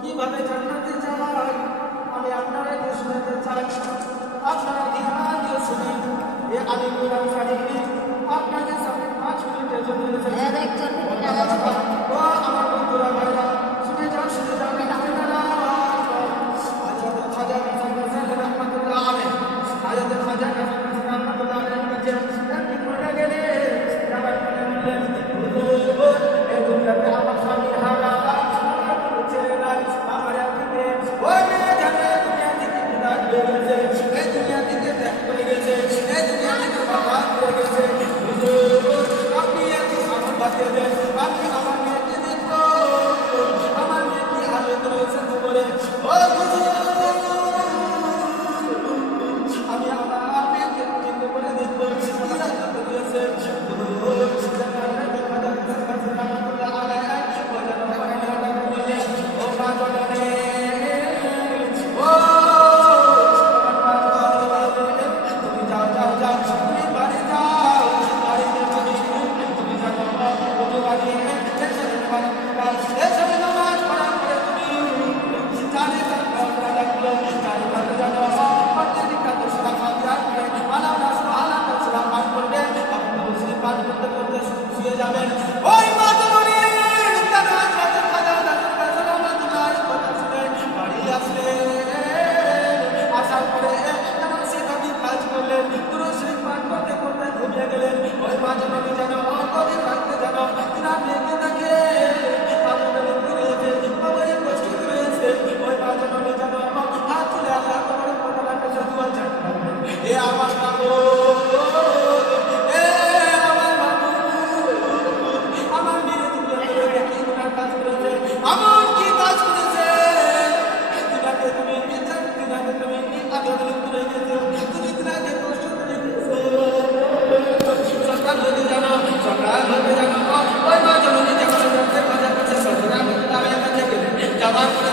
কিভাবে জান্নাতে যাই আমি আপনাদেরকে শোনাতে চাই। আপনারা ধ্যান দিয়ে শুনেন। এ আলী কুরআন শরীফ আপনাদের সামনে 5 মিনিটের জন্য ও আমার বন্ধুরা ভাইরা শুনে যান আল্লাহ হযরত খাজা হাসান রাহমাতুল্লাহ আলাইহি হযরত খাজা হাসান রাহমাতুল্লাহ আলাইহি কাছে একদিন মরে গেলে যাবার পরে বললেন হুজুর এই দুনিয়াতে আমার স্বামী হারা আমার কোনো ছেলে নাই আমার একদিকে ওই জানে দুনিয়া থেকে বিদায় হয়ে গেছে এই দুনিয়া থেকে ত্যাগ করে গেছে এই দুনিয়া থেকে বাদ হয়ে গেছে হুজুর আপনি একটু আমার বাঁচিয়ে দেন আপনি আমার মেয়েকে দেখুন আমার মেয়ে কি হালত রয়েছে খবরে ও হুজুর আমি আমার মেয়েকে চিন্তা করে দেখবো কি হালত রয়েছে Jangan